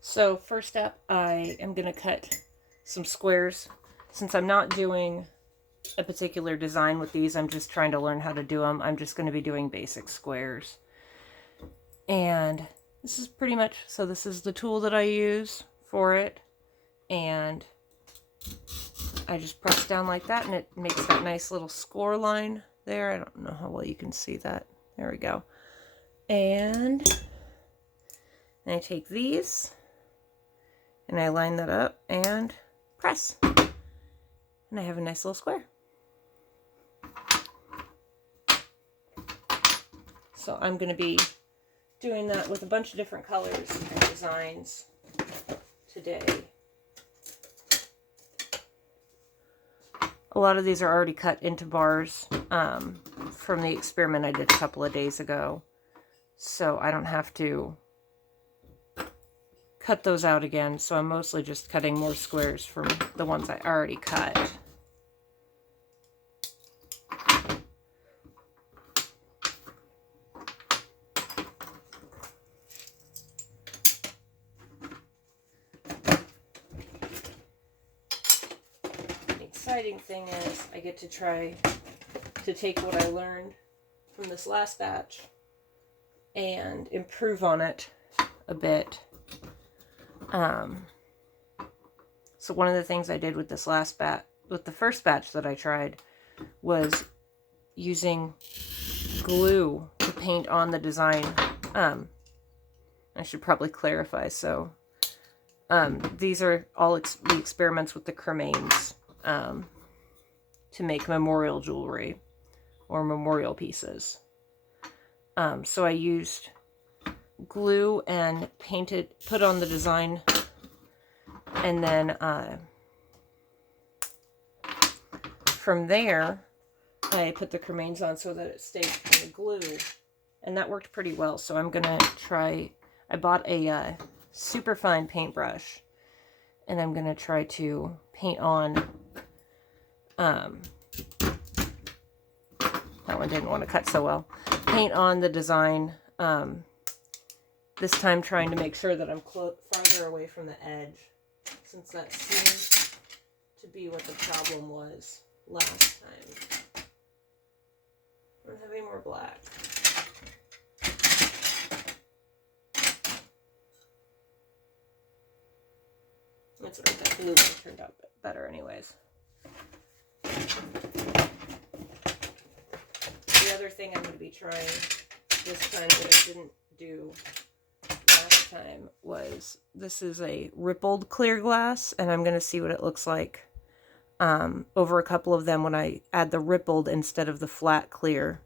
So first up, I am going to cut some squares. Since I'm not doing a particular design with these, I'm just trying to learn how to do them. I'm just going to be doing basic squares. And this is pretty much, so this is the tool that I use for it. And I just press down like that and it makes that nice little score line there. I don't know how well you can see that. There we go. And I take these and I line that up and press. And I have a nice little square. So I'm going to be doing that with a bunch of different colors and designs today. A lot of these are already cut into bars from the experiment I did a couple of days ago. So I don't have to cut those out again. So I'm mostly just cutting more squares from the ones I already cut. Exciting thing is I get to try to take what I learned from this last batch and improve on it a bit. So one of the things I did with this last batch, with the first batch that I tried, was using glue to paint on the design. I should probably clarify. So these are all the experiments with the cremains. To make memorial jewelry or memorial pieces. So I used glue and put on the design, and then from there I put the cremains on so that it stayed in the glue, and that worked pretty well. So I'm gonna try, I bought a super fine paintbrush, and I'm gonna try to paint on that one didn't want to cut so well. Paint on the design. This time trying to make sure that I'm farther away from the edge, since that seems to be what the problem was last time. I don't have any more black. That's right, that blue one turned out better anyways. The other thing I'm going to be trying this time that I didn't do last time was, this is a rippled clear glass, and I'm going to see what it looks like over a couple of them when I add the rippled instead of the flat clear,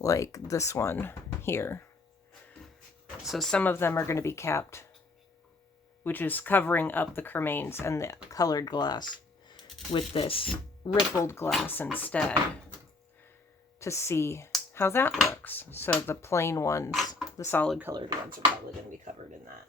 like this one here. So some of them are going to be capped, which is covering up the cremains and the colored glass, with this rippled glass instead, to see how that looks. So the plain ones, the solid colored ones, are probably going to be covered in that.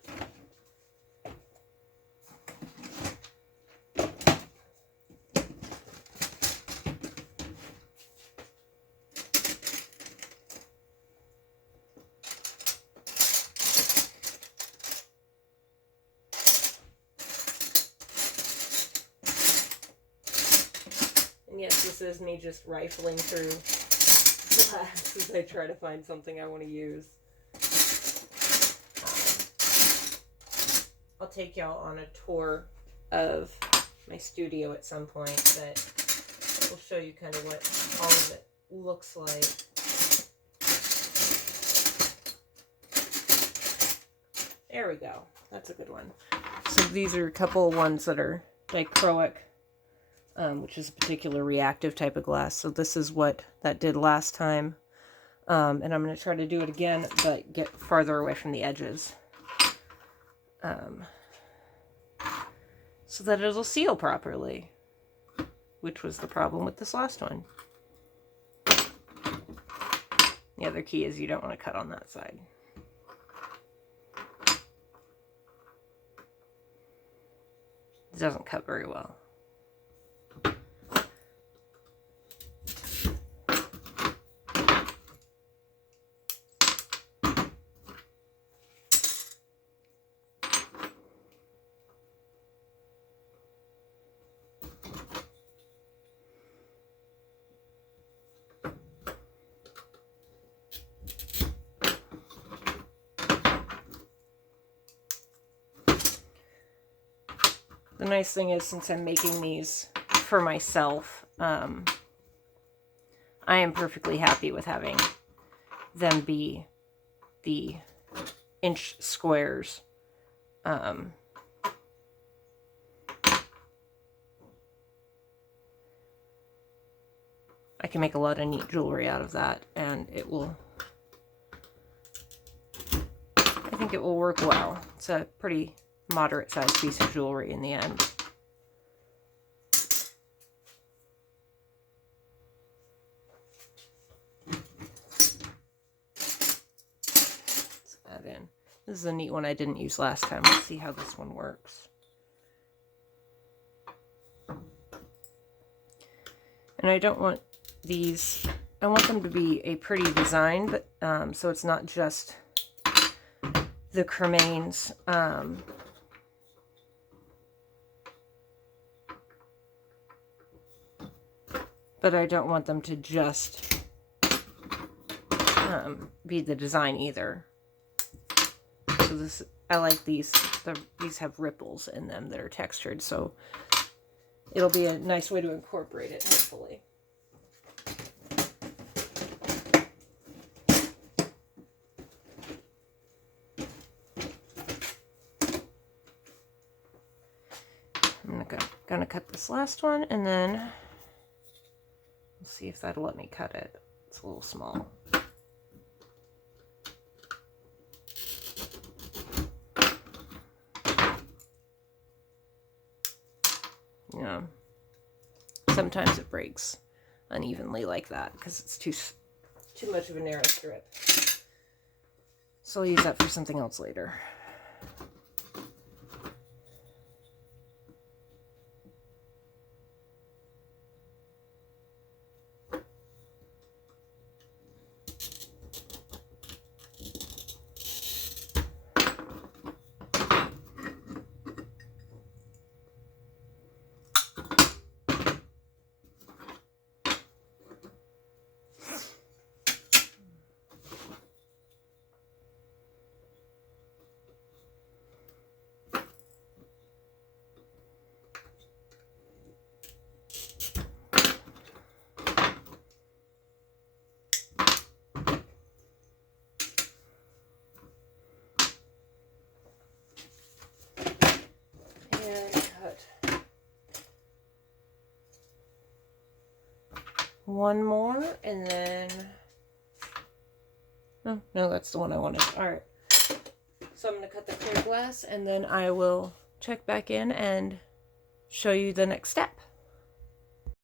And yes, this is me just rifling through glass as I try to find something I want to use. I'll take y'all on a tour of my studio at some point that will show you kind of what all of it looks like. There we go. That's a good one. So these are a couple of ones that are dichroic, which is a particular reactive type of glass. So this is what that did last time. And I'm going to try to do it again, but get farther away from the edges. So that it'll seal properly, which was the problem with this last one. The other key is you don't want to cut on that side. It doesn't cut very well. The nice thing is, since I'm making these for myself, I am perfectly happy with having them be the inch squares. I can make a lot of neat jewelry out of that, and it will, I think it will work well. It's a pretty moderate sized piece of jewelry in the end. Let's add in. This is a neat one I didn't use last time. Let's see how this one works. And I don't want these, I want them to be a pretty design, but so it's not just the cremains. But I don't want them to just be the design either. So this, I like these. These have ripples in them that are textured, so it'll be a nice way to incorporate it, hopefully. I'm gonna cut this last one, and then we'll see if that'll let me cut it. It's a little small. Yeah. Sometimes it breaks unevenly like that because it's too much of a narrow strip. So I'll use that for something else later. One more, and then no, that's the one I wanted. All right, so I'm going to cut the clear glass, and then I will check back in and show you the next step.